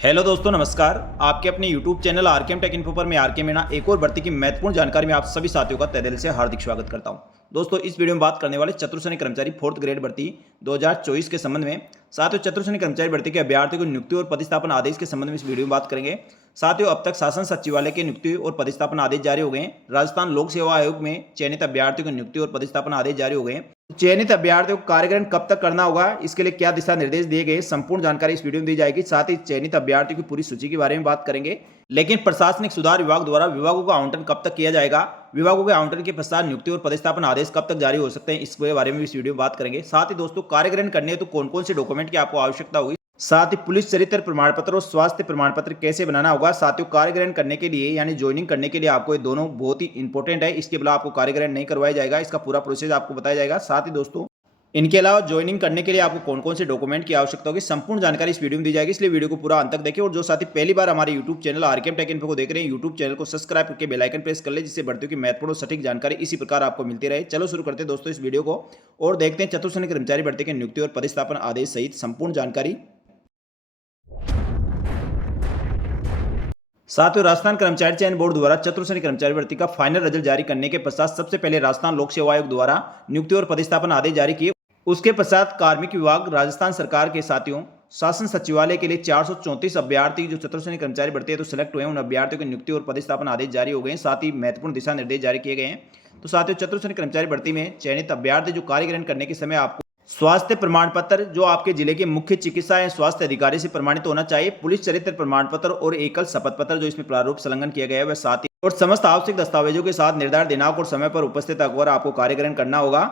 Hello दोस्तों, नमस्कार। आपके अपने YouTube channel RKM take info पर मैं आरके मीणा एक और भर्ती की महत्वपूर्ण जानकारी में आप सभी साथियों का तहे दिल से हार्दिक स्वागत करता हूं। दोस्तों, इस वीडियो में बात करने वाले चतुर्श्रेणी कर्मचारी 4th ग्रेड भर्ती 2024 के संबंध में। साथियों, चतुर्श्रेणी कर्मचारी भर्ती के अभ्यर्थियों की नियुक्ति और पदस्थापन आदेश के संबंध में इस वीडियो में बात करेंगे। साथियों, अब तक शासन सचिवालय के नियुक्ति और पदस्थापन आदेश जारी हो गए हैं। राजस्थान लोक सेवा आयोग में चयनित अभ्यर्थियों की नियुक्ति और पदस्थापन आदेश जारी हो गए हैं। चयनित अभ्यर्थियों को कार्यग्रहण कब तक करना होगा, इसके लिए क्या दिशा निर्देश दिए गए, संपूर्ण जानकारी इस वीडियो में दी जाएगी। साथ ही चयनित अभ्यर्थियों की पूरी सूची के बारे में बात करेंगे। लेकिन प्रशासनिक सुधार विभाग द्वारा विभागों का आवंटन कब तक किया जाएगा, विभागों के आवंटन के पश्चात नियुक्ति और पदस्थापन आदेश कब तक जारी हो सकते हैं, इसके बारे में भी इस वीडियो में बात करेंगे। साथ ही दोस्तों, कार्यग्रहण करने तो कौन कौन से डॉक्यूमेंट की आपको आवश्यकता होगी, साथ ही पुलिस चरित्र प्रमाण पत्र और स्वास्थ्य प्रमाण पत्र कैसे बनाना होगा। साथियों, कार्यग्रहण करने के लिए यानी ज्वाइनिंग करने के लिए आपको ये दोनों बहुत ही इंपॉर्टेंट है। इसके बिना आपको कार्यग्रहण नहीं करवाया जाएगा। इसका पूरा प्रोसेस आपको बताया जाएगा। साथ ही दोस्तों, इनके अलावा ज्वाइनिंग करने के लिए आपको कौन कौन से डॉक्यूमेंट की आवश्यकता होगी, संपूर्ण जानकारी इस वीडियो में दी जाएगी। इसलिए वीडियो को पूरा अंत तक देखें। और जो साथी पहली बार हमारे YouTube channel RKM take info को देख रहे हैं, यूट्यूब चैनल को सब्सक्राइब करके बेल आइकन प्रेस कर ले, जिससे भर्तियों की महत्वपूर्ण और सटीक जानकारी इसी प्रकार आपको मिलती रहे। चलो शुरू करते हैं दोस्तों इस वीडियो को और देखते हैं चतुर्श्रेणी कर्मचारी भर्ती के नियुक्ति और पदस्थापन आदेश सहित संपूर्ण जानकारी। साथियों, राजस्थान कर्मचारी चयन बोर्ड द्वारा चतुर्श्रेणी कर्मचारी भर्ती का फाइनल रिजल्ट जारी करने के पश्चात सबसे पहले राजस्थान लोक सेवा आयोग द्वारा नियुक्ति और पदस्थापन आदेश जारी किए। उसके पश्चात कार्मिक विभाग राजस्थान सरकार के साथियों शासन सचिवालय के लिए 434 अभ्यर्थी जो चतुर्श्रेणी कर्मचारी भर्ती है तो सिलेक्ट हुए, उन अभ्यर्थियों की नियुक्ति और पदस्थापन आदेश जारी हो गए हैं। साथ ही महत्वपूर्ण दिशा निर्देश जारी किए गए हैं। तो साथियों, चतुर्श्रेणी कर्मचारी भर्ती में चयनित अभ्यर्थी जो कार्यग्रहण करने के समय आपको स्वास्थ्य प्रमाण पत्र जो आपके जिले के मुख्य चिकित्सा या स्वास्थ्य अधिकारी से प्रमाणित होना चाहिए, पुलिस चरित्र प्रमाण पत्र और एकल शपथ पत्र जो इसमें प्रारूप संलग्न किया गया है वह साथ ही और समस्त आवश्यक दस्तावेजों के साथ निर्धारित दिनांक और समय पर उपस्थित होकर आपको कार्यग्रहण करना होगा।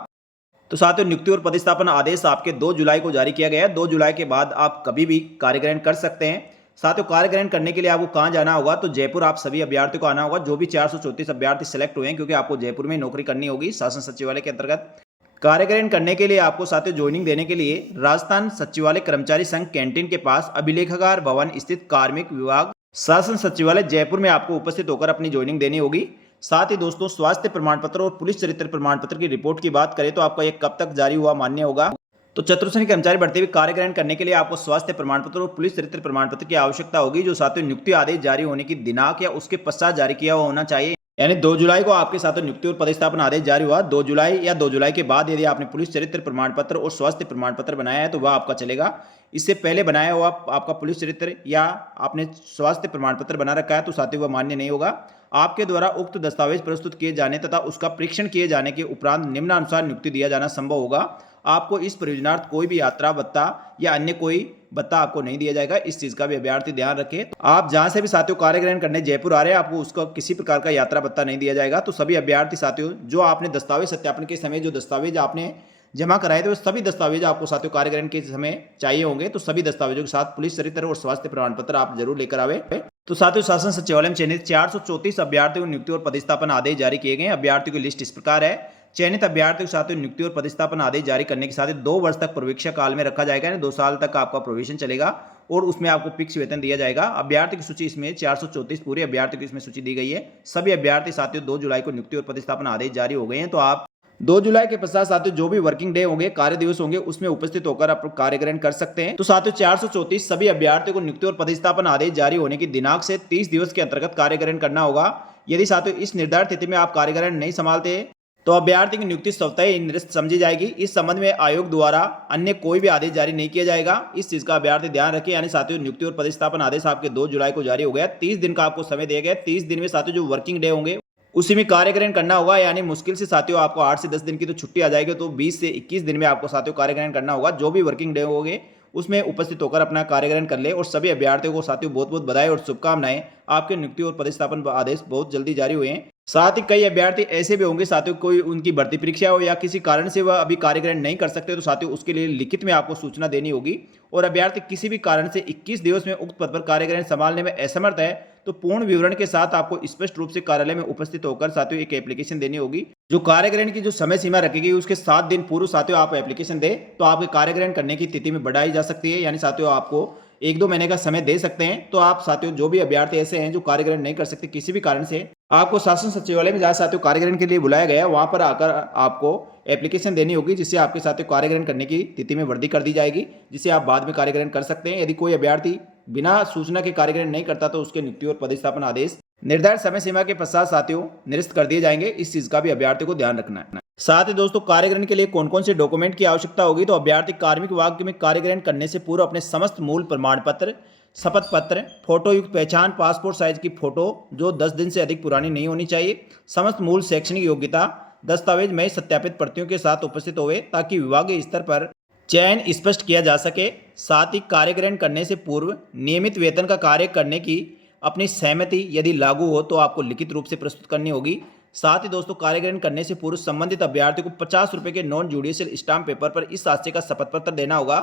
तो साथियों, नियुक्ति और पदस्थापन आदेश आपके 2 जुलाई को जारी किया गया है। 2 जुलाई के बाद आप कभी भी कार्यग्रहण कर सकते हैं। साथियों, कार्यग्रहण करने के लिए आपको कहां जाना होगा, तो जयपुर आप सभी अभ्यर्थियों को आना होगा। जो भी 434 अभ्यर्थी सेलेक्ट हुए हैं, क्योंकि आपको जयपुर में नौकरी करनी होगी शासन सचिवालय के अंतर्गत। कार्यग्रहण करने के लिए आपको साथियों ज्वाइनिंग देने के लिए राजस्थान सचिवालय कर्मचारी संघ कैंटीन के पास अभिलेखागार भवन स्थित कार्मिक विभाग शासन सचिवालय जयपुर में आपको उपस्थित होकर अपनी ज्वाइनिंग देनी होगी। साथ ही दोस्तों, स्वास्थ्य प्रमाण पत्र और पुलिस चरित्र प्रमाण पत्र की रिपोर्ट की बात करें तो आपका ये कब तक जारी हुआ मान्य होगा। तो चतुर्श्रेणी कर्मचारी भर्ती में कार्यग्रहण करने के लिए आपको स्वास्थ्य प्रमाण पत्र और पुलिस चरित्र प्रमाण पत्र की आवश्यकता होगी, जो साथियों नियुक्ति आदेश जारी होने की दिनांक या उसके पश्चात जारी किया हुआ होना चाहिए। यानी 2 जुलाई को आपके साथ नियुक्ति और पदस्थापन आदेश जारी हुआ। 2 जुलाई या 2 जुलाई के बाद यदि आपने पुलिस चरित्र प्रमाण पत्र और स्वास्थ्य प्रमाण पत्र बनाया है तो वह आपका चलेगा। इससे पहले बनाया हुआ आपका पुलिस चरित्र या आपने स्वास्थ्य प्रमाण पत्र बना रखा है तो साथियों वह मान्य नहीं होगा। आपके द्वारा उक्त दस्तावेज प्रस्तुत किए जाने तथा उसका परीक्षण किए जाने के उपरांत निम्नानुसार नियुक्ति दिया जाना संभव होगा। आपको इस परियोजनार्थ कोई भी यात्रा भत्ता या अन्य कोई भत्ता आपको नहीं दिया जाएगा। इस चीज का भी अभ्यर्थी ध्यान रखें। आप जहां से भी साथियों कार्यग्रहण करने जयपुर आ रहे हैं, आपको उसका किसी प्रकार का यात्रा भत्ता नहीं दिया जाएगा। तो सभी अभ्यर्थी साथियों जो आपने दस्तावेज सत्यापन के समय जो दस्तावेज आपने जमा कराए थे वो सभी दस्तावेज आपको साथियों कार्यग्रहण के समय चाहिए होंगे। तो सभी दस्तावेजों के साथ पुलिस चरित्र और स्वास्थ्य प्रमाण पत्र आप जरूर लेकर आवे। तो साथियों, शासन सचिवालय में चयनित 434 अभ्यर्थियों को नियुक्ति और पदस्थापन आदेश जारी किए गए। अभ्यर्थियों की लिस्ट इस प्रकार है। चयनित अभ्यर्थियों के साथ नियुक्ति और पदस्थापन आदेश जारी करने के साथ 2 वर्ष तक प्रवेक्षा काल में रखा जाएगा। 2 साल तक आपका प्रोविजन चलेगा और उसमें आपको फिक्स वेतन दिया जाएगा। अभ्यर्थी की सूची इसमें 434 पूरे अभ्यर्थियों की इसमें सूची दी गई है। सभी अभ्यर्थी साथियों 2 जुलाई को नियुक्ति और पदस्थापन आदेश जारी हो गए हैं। तो आप 2 जुलाई के पश्चात साथियों जो भी वर्किंग डे होंगे, कार्य दिवस होंगे, उसमें उपस्थित होकर आप कार्यग्रहण कर सकते हैं। तो साथियों 434 सभी अभ्यर्थियों को नियुक्ति और पदस्थापन आदेश जारी होने की दिनांक से 30 दिवस के अंतर्गत कार्यग्रहण करना होगा। यदि साथियों इस निर्धारित तिथि में आप कार्यग्रहण नहीं संभालते तो अभ्यर्थी की नियुक्ति स्वतः निरस्त समझी जाएगी। इस संबंध में आयोग द्वारा अन्य कोई भी आदेश जारी नहीं किया जाएगा। इस चीज का अभ्यर्थी ध्यान रखें। यानी साथियों नियुक्ति और पदस्थापन आदेश आपके 2 जुलाई को जारी हो गया। 30 दिन का आपको समय दिया गया। 30 दिन में साथियों जो वर्किंग डे होंगे उसी में कार्यग्रहण करना होगा। यानी मुश्किल से साथियों आपको 8 से 10 दिन की तो छुट्टी आ जाएगी। तो 20 से 21 दिन में आपको साथियों कार्यग्रहण करना होगा। जो भी वर्किंग डे होंगे उसमें उपस्थित होकर अपना कार्यग्रहण कर ले। और सभी अभ्यर्थियों को साथियों बहुत बहुत बधाई और शुभकामनाएं। आपके नियुक्ति और पदस्थापन आदेश बहुत जल्दी जारी हुए हैं। साथ ही कई अभ्यर्थी ऐसे भी होंगे साथियों, कोई उनकी भर्ती परीक्षा हो या किसी कारण से वह अभी कार्यग्रहण नहीं कर सकते, तो साथियों उसके लिए लिखित में आपको सूचना देनी होगी। और अभ्यर्थी किसी भी कारण से 21 दिवस में उक्त पद पर कार्यग्रहण संभालने में असमर्थ है तो पूर्ण विवरण के साथ आपको स्पष्ट रूप से कार्यालय में उपस्थित होकर साथियों एक एप्लीकेशन देनी होगी। जो कार्यग्रहण की जो समय सीमा रखेगी उसके 7 दिन पूर्व साथियों आप एप्लीकेशन दे तो आपके कार्यग्रहण करने की तिथि में बढ़ाई जा सकती है। यानी साथियों आपको 1-2 महीने का समय दे सकते हैं। तो आप साथियों जो भी अभ्यर्थी ऐसे हैं जो कार्यग्रहण नहीं कर सकते किसी भी कारण से, आपको शासन सचिवालय में जहां साथियों कार्यग्रहण के लिए बुलाया गया है वहां पर आकर आपको एप्लीकेशन देनी होगी, जिससे आपके साथियों कार्यग्रहण करने की तिथि में वृद्धि कर दी जाएगी, जिससे आप बाद में कार्यग्रहण कर सकते हैं। यदि कोई अभ्यर्थी बिना सूचना के कार्यग्रहण नहीं करता तो उसके नियुक्ति और पदस्थापन आदेश निर्धारित समय सीमा के पश्चात साथियों निरस्त कर दिए जाएंगे। इस चीज का भी अभ्यर्थी को ध्यान रखना है। साथ ही दोस्तों कार्यग्रहण के लिए कौन कौन से डॉक्यूमेंट की आवश्यकता होगी, तो अभ्यर्थी कार्मिक विभाग में कार्यग्रहण करने से पूर्व अपने समस्त मूल प्रमाण पत्र, शपथ पत्र, फोटो युक्त पहचान, पासपोर्ट साइज की फोटो जो 10 दिन से अधिक पुरानी नहीं होनी चाहिए, समस्त मूल शैक्षणिक योग्यता दस्तावेज में सत्यापित प्रतियों के साथ उपस्थित होवे ताकि विभागीय स्तर पर चयन स्पष्ट किया जा सके। साथ ही कार्यग्रहण करने से पूर्व नियमित वेतन का कार्य करने की अपनी सहमति यदि लागू हो तो आपको लिखित रूप से प्रस्तुत करनी होगी। साथ ही दोस्तों कार्यग्रहण करने से पूर्व संबंधित अभ्यर्थी को 50 रुपये के नॉन जुडिशियल स्टाम्प पेपर पर इस आशय का शपथ पत्र देना होगा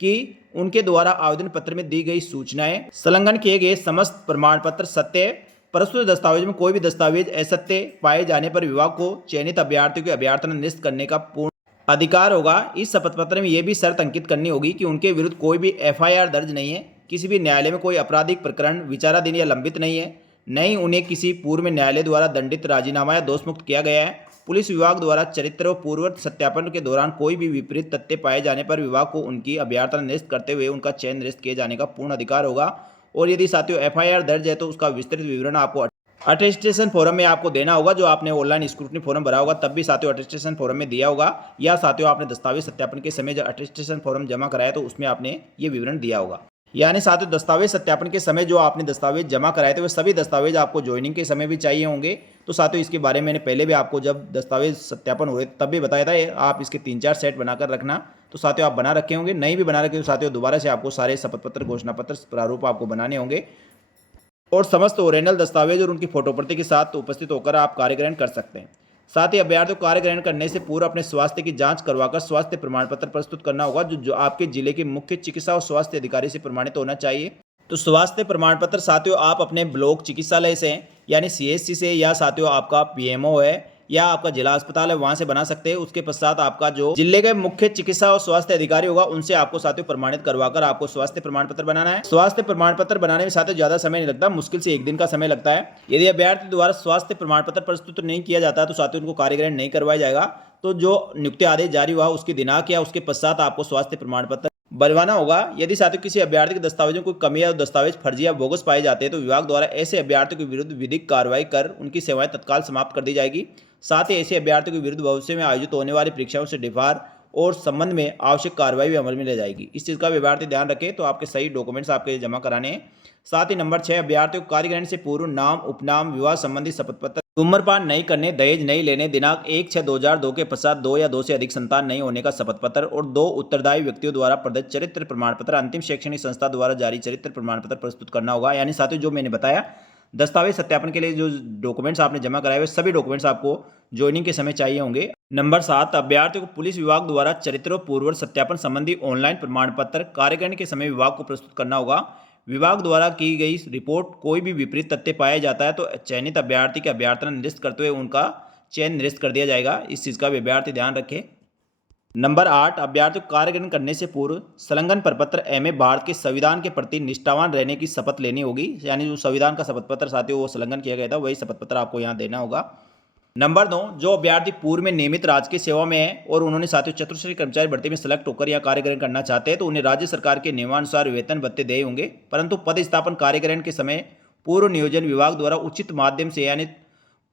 कि उनके द्वारा आवेदन पत्र में दी गई सूचनाएं संलग्न किए गए समस्त प्रमाण पत्र सत्य है। प्रस्तुत दस्तावेज में कोई भी दस्तावेज असत्य पाए जाने पर विभाग को चयनित अभ्यर्थियों की अभ्यर्थना निरस्त करने का पूर्ण अधिकार होगा। इस शपथ पत्र में यह भी शर्त अंकित करनी होगी कि उनके विरुद्ध कोई भी FIR दर्ज नहीं है, किसी भी न्यायालय में कोई आपराधिक प्रकरण विचाराधीन या लंबित नहीं है, नहीं उन्हें किसी पूर्व न्यायालय द्वारा दंडित, राजीनामा या दोषमुक्त किया गया है। पुलिस विभाग द्वारा चरित्र व पूर्ववर्ती सत्यापन के दौरान कोई भी विपरीत तथ्य पाए जाने पर विभाग को उनकी अभ्यर्थना निरस्त करते हुए उनका चयन निरस्त किए जाने का पूर्ण अधिकार होगा। और यदि साथियों FIR दर्ज है तो उसका विस्तृत विवरण आपको अटेस्टेशन फॉरम में आपको देना होगा, जो आपने ऑनलाइन स्क्रूटनी फॉरम भरा होगा तब भी साथियों अटेस्टेशन फॉरम में दिया होगा, या साथियों आपने दस्तावेज सत्यापन के समय जो अटेस्टेशन फॉरम जमा कराया तो उसमें आपने ये विवरण दिया होगा। यानी साथियों दस्तावेज सत्यापन के समय जो आपने दस्तावेज जमा कराए थे वो सभी दस्तावेज आपको ज्वाइनिंग के समय भी चाहिए होंगे। तो साथियों इसके बारे में मैंने पहले भी आपको जब दस्तावेज सत्यापन हुए तब भी बताया था, आप इसके 3-4 सेट बनाकर रखना। तो साथियों आप बना रखे होंगे, नहीं भी बना रखे तो साथियों दोबारा से आपको सारे शपथ पत्र, घोषणा पत्र प्रारूप आपको बनाने होंगे और समस्त ओरिजिनल दस्तावेज और उनकी फोटो प्रति के साथ उपस्थित होकर आप कार्यग्रहण कर सकते हैं। साथ ही अभ्यर्थी को कार्यग्रहण करने से पूर्व अपने स्वास्थ्य की जांच करवाकर स्वास्थ्य प्रमाण पत्र प्रस्तुत करना होगा, जो आपके जिले के मुख्य चिकित्सा और स्वास्थ्य अधिकारी से प्रमाणित होना चाहिए। तो स्वास्थ्य प्रमाण पत्र साथियों आप अपने ब्लॉक चिकित्सालय से यानी CHC से, या साथियों आपका PMO है या आपका जिला अस्पताल है वहां से बना सकते हैं। उसके पश्चात आपका जो जिले के मुख्य चिकित्सा और स्वास्थ्य अधिकारी होगा उनसे आपको साथियों प्रमाणित करवाकर आपको स्वास्थ्य प्रमाण पत्र बनाना है। स्वास्थ्य प्रमाण पत्र बनाने में साथियों ज्यादा समय नहीं लगता, मुश्किल से 1 दिन का समय लगता है। यदि अभ्यर्थी द्वारा स्वास्थ्य प्रमाण पत्र प्रस्तुत नहीं किया जाता तो साथियों उनको कार्यग्रहण नहीं करवाया जाएगा। तो जो नियुक्ति आदेश जारी हुआ उसके दिनांक या उसके पश्चात आपको स्वास्थ्य प्रमाण पत्र बनवाना होगा। यदि साथियों किसी अभ्यर्थी के दस्तावेजों कोई कमी या दस्तावेज फर्जी या बोगस पाए जाते हैं तो विभाग द्वारा ऐसे अभ्यर्थियों के विरुद्ध विधिक कार्रवाई कर उनकी सेवाएं तत्काल समाप्त कर दी जाएगी। साथ ही ऐसे अभ्यर्थियों के विरुद्ध भविष्य में आयोजित होने वाली परीक्षाओं से डिफार और संबंध में आवश्यक कार्रवाई भी अमल में ले जाएगी। इस चीज़ का भी अभ्यर्थी ध्यान रखें। तो आपके सही डॉक्यूमेंट्स आपके जमा कराने हैं। साथ ही नंबर 6 अभ्यर्थियों को कार्यग्रहण से पूर्व नाम, उपनाम, विवाह संबंधी शपथ पत्र, धूम्रपान नहीं करने, दहेज नहीं लेने, दिनांक 1/6/2002 के पश्चात 2 या 2 से अधिक संतान नहीं होने का शपथ पत्र और 2 उत्तरदायी व्यक्तियों द्वारा प्रदत्त चरित्र प्रमाण पत्र, अंतिम शैक्षणिक संस्था द्वारा जारी चरित्र प्रमाण पत्र प्रस्तुत करना होगा। यानी साथियों जो मैंने बताया दस्तावेज सत्यापन के लिए जो डॉक्यूमेंट्स आपने जमा कराए हुए सभी डॉक्यूमेंट्स आपको ज्वाइनिंग के समय चाहिए होंगे। नंबर 7 अभ्यर्थियों को पुलिस विभाग द्वारा चरित्र और पूर्ववर्ती सत्यापन संबंधी ऑनलाइन प्रमाण पत्र कार्यग्रहण के समय विभाग को प्रस्तुत करना होगा। विभाग द्वारा की गई रिपोर्ट कोई भी विपरीत तथ्य पाया जाता है तो चयनित अभ्यर्थी की अभ्यर्थना निरस्त करते हुए उनका चयन निरस्त कर दिया जाएगा। इस चीज़ का भी अभ्यर्थी ध्यान रखें। नंबर 8 अभ्यर्थी को कार्यग्रहण करने से पूर्व संलग्न प्रपत्र MA भारत के संविधान के प्रति निष्ठावान रहने की शपथ लेनी होगी। यानी जो संविधान का शपथ पत्र साथियों वो संलग्न किया गया था वही शपथ पत्र आपको यहाँ देना होगा। नंबर 9 जो अभ्यर्थी पूर्व में नियमित राजकीय सेवा में है और उन्होंने साथियों चतुर्श्रेणी कर्मचारी भर्ती में सेलेक्ट होकर या कार्यग्रहण करना चाहते हैं तो उन्हें राज्य सरकार के नियमानुसार वेतन भत्ते देय होंगे, परंतु पदस्थापन कार्यग्रहण के समय पूर्व नियोजन विभाग द्वारा उचित माध्यम से यानी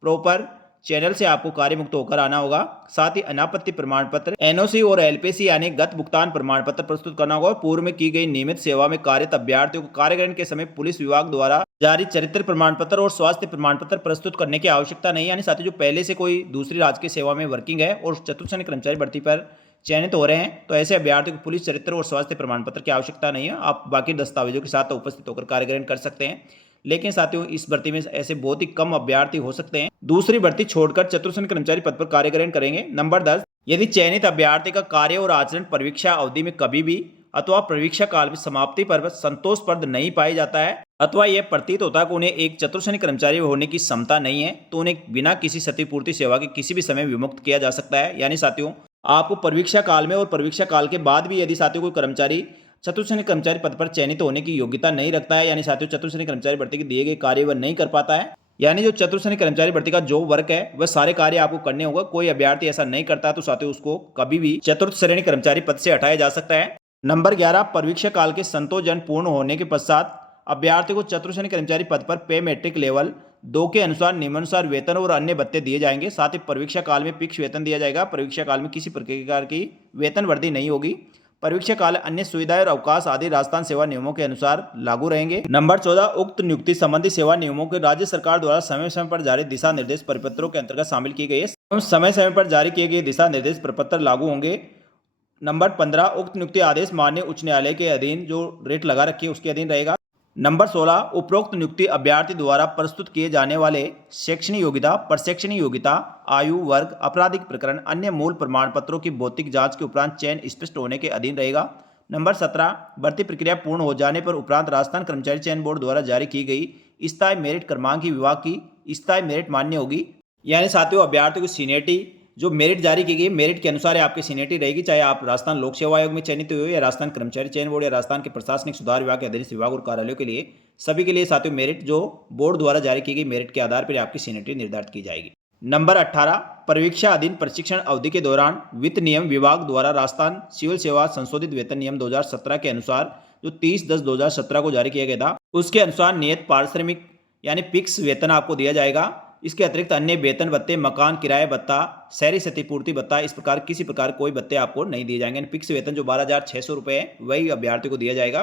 प्रॉपर चैनल से आपको कार्य मुक्त होकर आना होगा। साथ ही अनापत्ति प्रमाण पत्र, NOC और LPC यानी गत भुगतान प्रमाण पत्र प्रस्तुत करना होगा। पूर्व में की गई नियमित सेवा में कार्यरत अभ्यर्थियों को कार्यग्रहण के समय पुलिस विभाग द्वारा जारी चरित्र प्रमाण पत्र और स्वास्थ्य प्रमाण पत्र प्रस्तुत करने की आवश्यकता नहीं है। यानी साथियों जो पहले से कोई दूसरी राजकीय सेवा में वर्किंग है और चतुर्श्रेणी कर्मचारी भर्ती पर चयनित हो रहे हैं तो ऐसे अभ्यर्थियों को पुलिस चरित्र और स्वास्थ्य प्रमाण पत्र की आवश्यकता नहीं है। आप बाकी दस्तावेजों के साथ उपस्थित होकर कार्यग्रहण कर सकते हैं। लेकिन साथियों इस भर्ती में ऐसे बहुत ही कम अभ्यर्थी हो सकते हैं दूसरी भर्ती छोड़कर चतुर्श्रेणी कर्मचारी पद पर कार्यग्रहण करेंगे। नंबर 10 यदि चयनित अभ्यर्थी का कार्य और आचरण परीक्षा अवधि में कभी भी अथवा परीक्षा काल में समाप्ति पर संतोषप्रद नहीं पाया जाता है अथवा यह प्रतीत होता है कि उन्हें एक चतुर्श्रेणी कर्मचारी होने की क्षमता नहीं है तो उन्हें बिना किसी क्षतिपूर्ति सेवा के किसी भी समय विमुक्त किया जा सकता है। यानी साथियों आपको परीक्षा काल में और परीक्षा काल के बाद भी यदि साथियों कोई कर्मचारी चतुर्श्रेणी कर्मचारी पद पर चयनित होने की योग्यता नहीं रखता है, यानी साथियों चतुर्श्रेणी कर्मचारी भर्ती के दिए गए कार्य वह नहीं कर पाता है, यानी जो चतुर्श्रेणी कर्मचारी भर्ती का जो वर्क है वह सारे कार्य आपको करने होगा। कोई अभ्यर्थी ऐसा नहीं करता तो साथियों उसको कभी भी चतुर्थ श्रेणी कर्मचारी पद से हटाया जा सकता है। नंबर 11, परीक्षा काल के संतोषजनक पूर्ण होने के पश्चात अभ्यर्थी को चतुर्श्रेणी कर्मचारी पद पर पे मैट्रिक लेवल 2 के अनुसार नियमानुसार वेतन और अन्य भत्ते दिए जाएंगे। साथ ही परीक्षा काल में फिक्स वेतन दिया जाएगा। परीक्षा काल में किसी प्रकार की वेतन वृद्धि नहीं होगी। परीक्षा काल अन्य सुविधाएं और अवकाश आदि राजस्थान सेवा नियमों के अनुसार लागू रहेंगे। नंबर 14, उक्त नियुक्ति संबंधी सेवा नियमों के राज्य सरकार द्वारा समय समय पर जारी दिशा निर्देश परिपत्रों के अंतर्गत शामिल की गई है। समय समय पर जारी किए गए दिशा निर्देश परिपत्र लागू होंगे। नंबर 15, उक्त नियुक्ति आदेश माननीय उच्च न्यायालय के अधीन जो रेट लगा रखी है उसके अधीन रहेगा। नंबर 16, उपरोक्त नियुक्ति अभ्यर्थी द्वारा प्रस्तुत किए जाने वाले शैक्षणिक योग्यता, प्रशैक्षणिक योग्यता, आयु वर्ग, आपराधिक प्रकरण, अन्य मूल प्रमाण पत्रों की भौतिक जांच के उपरांत चयन स्पष्ट होने के अधीन रहेगा। नंबर 17, भर्ती प्रक्रिया पूर्ण हो जाने पर उपरांत राजस्थान कर्मचारी चयन बोर्ड द्वारा जारी की गई स्थायी मेरिट क्रमांक की विभाग की स्थायी मेरिट मान्य होगी। यानी साथियों, अभ्यर्थी को सीनियरिटी जो मेरिट जारी की गई मेरिट के अनुसार आपकी सीनियरिटी रहेगी, चाहे आप राजस्थान लोक सेवा आयोग में चयनित हुए हो या राजस्थान कर्मचारी चयन बोर्ड या राजस्थान के प्रशासनिक सुधार विभाग के अधीनस्थ विभाग और कार्यालयों के लिए, सभी के लिए साथियों मेरिट जो बोर्ड द्वारा जारी की गई मेरिट के आधार पर आपकी सीनियरिटी निर्धारित की जाएगी। नंबर 18, परीक्षा अधीन प्रशिक्षण अवधि के दौरान वित्त नियम विभाग द्वारा राजस्थान सिविल सेवा संशोधित वेतन नियम 2017 के अनुसार जो 30/10/2017 को जारी किया गया था, उसके अनुसार नियत पारिश्रमिक यानी फिक्स वेतन आपको दिया जाएगा। इसके अतिरिक्त अन्य वेतन भत्ते, मकान किराए भत्ता, शहरी क्षतिपूर्ति भत्ता, इस प्रकार किसी प्रकार कोई भत्ते आपको नहीं दिए जाएंगे। फिक्स वेतन जो 12,600 रुपये है वही अभ्यर्थी को दिया जाएगा।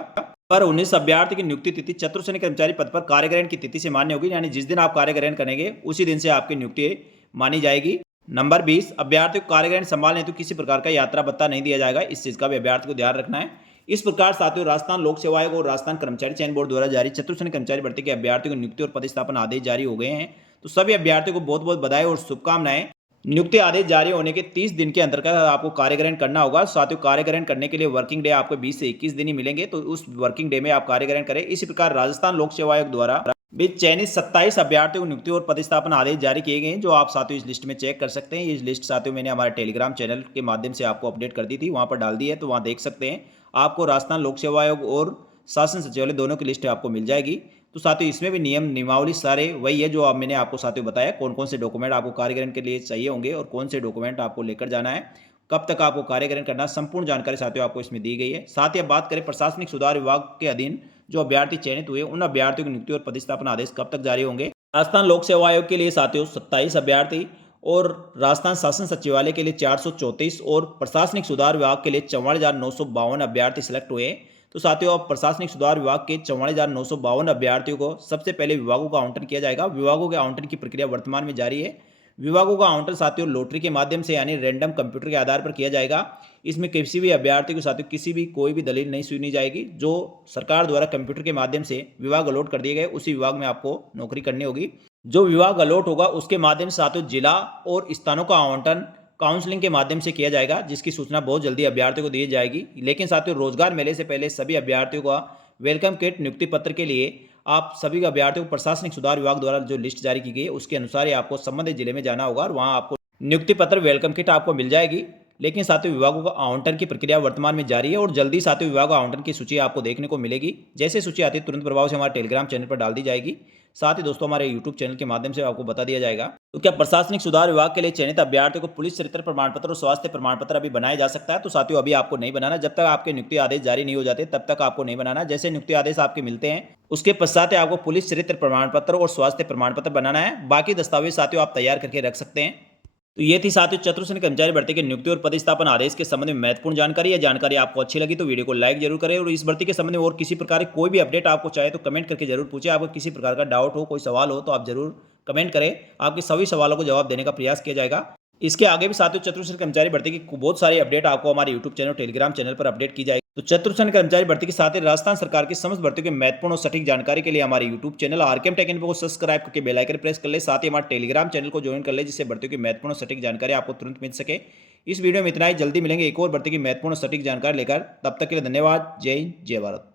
पर 19 अभ्यर्थी की नियुक्ति तिथि चतुर्श्रेणी कर्मचारी पद पर कार्य ग्रहण की तिथि से मान्य होगी, यानी जिस दिन आप कार्य ग्रहण करेंगे उसी दिन से आपकी नियुक्ति मानी जाएगी। नंबर 20, अभ्यर्थी को कार्य ग्रहण संभालने हेतु किसी प्रकार का यात्रा भत्ता नहीं दिया जाएगा। इस चीज का भी अभ्यर्थी को ध्यान रखना है। इस प्रकार साथियों, राजस्थान लोक सेवा आयोग और राजस्थान कर्मचारी चयन बोर्ड द्वारा जारी चतुर्श्रेणी कर्मचारी भर्ती के अभ्यर्थियों को नियुक्ति और पदस्थापन आदेश जारी हो गए हैं। तो सभी अभ्यर्थियों को बहुत बहुत बधाई और शुभकामनाएं। नियुक्ति आदेश जारी होने के 30 दिन के अंतर्गत आपको कार्य ग्रहण करना होगा। साथियों, कार्य ग्रहण करने के लिए वर्किंग डे आपको 20 से 21 दिन ही मिलेंगे, तो उस वर्किंग डे में आप कार्य ग्रहण करें। इसी प्रकार राजस्थान लोक सेवा आयोग द्वारा भी चयनित 27 अभ्यर्थियों को नियुक्ति और पदस्थापन आदेश जारी किए गए हैं, जो आप साथियों इस लिस्ट में चेक कर सकते हैं। ये लिस्ट साथियों मैंने हमारे टेलीग्राम चैनल के माध्यम से आपको अपडेट कर दी थी, वहां पर डाल दी है, तो वहां देख सकते हैं। आपको राजस्थान लोक सेवा आयोग और शासन सचिवालय दोनों की लिस्ट आपको मिल जाएगी। तो साथियों, इसमें भी नियम नियमावली सारे वही है जो अब मैंने आपको साथियों बताया, कौन कौन से डॉक्यूमेंट आपको कार्य ग्रहण के लिए चाहिए होंगे और कौन से डॉक्यूमेंट आपको लेकर जाना है, कब तक आपको कार्य ग्रहण करना, संपूर्ण जानकारी साथियों आपको इसमें दी गई है। साथ ही अब बात करें प्रशासनिक सुधार विभाग के अधीन जो अभ्यर्थी चयनित हुए, उन अभ्यर्थियों की नियुक्ति और पदस्थापन आदेश कब तक जारी होंगे। राजस्थान लोक सेवा आयोग के लिए साथियों 27 अभ्यर्थी और राजस्थान शासन सचिवालय के लिए 434 और प्रशासनिक सुधार विभाग के लिए 44,952 अभ्यर्थी सिलेक्ट हुए। तो साथियों, अब प्रशासनिक सुधार विभाग के 44,952 अभ्यर्थियों को सबसे पहले विभागों का आवंटन किया जाएगा। विभागों के आवंटन की प्रक्रिया वर्तमान में जारी है। विभागों का आवंटन साथियों लॉटरी के माध्यम से यानी रैंडम कंप्यूटर के आधार पर किया जाएगा। इसमें किसी भी अभ्यर्थी को साथियों किसी भी कोई भी दलील नहीं सुनी जाएगी। जो सरकार द्वारा कंप्यूटर के माध्यम से विभाग अलॉट कर दिए गए उसी विभाग में आपको नौकरी करनी होगी। जो विभाग अलॉट होगा उसके माध्यम से साथियों जिला और स्थानों का आवंटन काउंसलिंग के माध्यम से किया जाएगा, जिसकी सूचना बहुत जल्दी अभ्यर्थियों को दी जाएगी। लेकिन साथियों, रोजगार मेले से पहले सभी अभ्यर्थियों का वेलकम किट नियुक्ति पत्र के लिए आप सभी अभ्यर्थियों को प्रशासनिक सुधार विभाग द्वारा जो लिस्ट जारी की गई है उसके अनुसार ही आपको संबंधित जिले में जाना होगा और वहां आपको नियुक्ति पत्र वेलकम किट आपको मिल जाएगी। लेकिन साथियों, विभागों का आवंटन की प्रक्रिया वर्तमान में जारी है और जल्दी साथियों विभागों का आवंटन की सूची आपको देखने को मिलेगी। जैसे सूची आती है तुरंत प्रभाव से हमारे टेलीग्राम चैनल पर डाल दी जाएगी। साथ ही दोस्तों, हमारे यूट्यूब चैनल के माध्यम से आपको बता दिया जाएगा। तो क्या प्रशासनिक सुधार विभाग के लिए चयनित अभ्यर्थियों को पुलिस चरित्र प्रमाण पत्र और स्वास्थ्य प्रमाण पत्र अभी बनाया जा सकता है? तो साथियों, अभी आपको नहीं बनाना। जब तक आपके नियुक्ति आदेश जारी नहीं हो जाते तब तक आपको नहीं बनाना। जैसे नियुक्ति आदेश आपके मिलते हैं उसके पश्चात आपको पुलिस चरित्र प्रमाण पत्र और स्वास्थ्य प्रमाण पत्र बनाना है। बाकी दस्तावेज साथियों आप तैयार करके रख सकते हैं। तो ये थी साथियों चतुर्श्रेणी कर्मचारी भर्ती के नियुक्ति और पदस्थापन आदेश के संबंध में महत्वपूर्ण जानकारी। यह जानकारी आपको अच्छी लगी तो वीडियो को लाइक जरूर करें और इस भर्ती के संबंध में और किसी प्रकार की कोई भी अपडेट आपको चाहे तो कमेंट करके जरूर पूछें। आपको किसी प्रकार का डाउट हो, कोई सवाल हो तो आप जरूर कमेंट करें। आपके सभी सवालों को जवाब देने का प्रयास किया जाएगा। इसके आगे भी साथियों चतुर्श्रेणी कर्मचारी भर्ती की बहुत सारी अपडेट आपको हमारे यूट्यूब चैनल टेलीग्राम चैनल पर अपडेट की जाएगी। तो चतुर्श्रेणी कर्मचारी भर्ती के साथ ही राजस्थान सरकार की समस्त भर्तियों की महत्वपूर्ण और सटीक जानकारी के लिए हमारे YouTube channel RKM take info को सब्सक्राइब करके बेल आइकन प्रेस कर ले। साथ ही हमारे टेलीग्राम चैनल को ज्वाइन कर ले, जिससे भर्तियों की महत्वपूर्ण और सटीक जानकारी आपको तुरंत मिल सके। इस वीडियो में इतना ही। जल्दी मिलेंगे एक और भर्ती की महत्वपूर्ण और सटीक जानकारी लेकर। तब तक के लिए धन्यवाद। जय हिंद, जय भारत।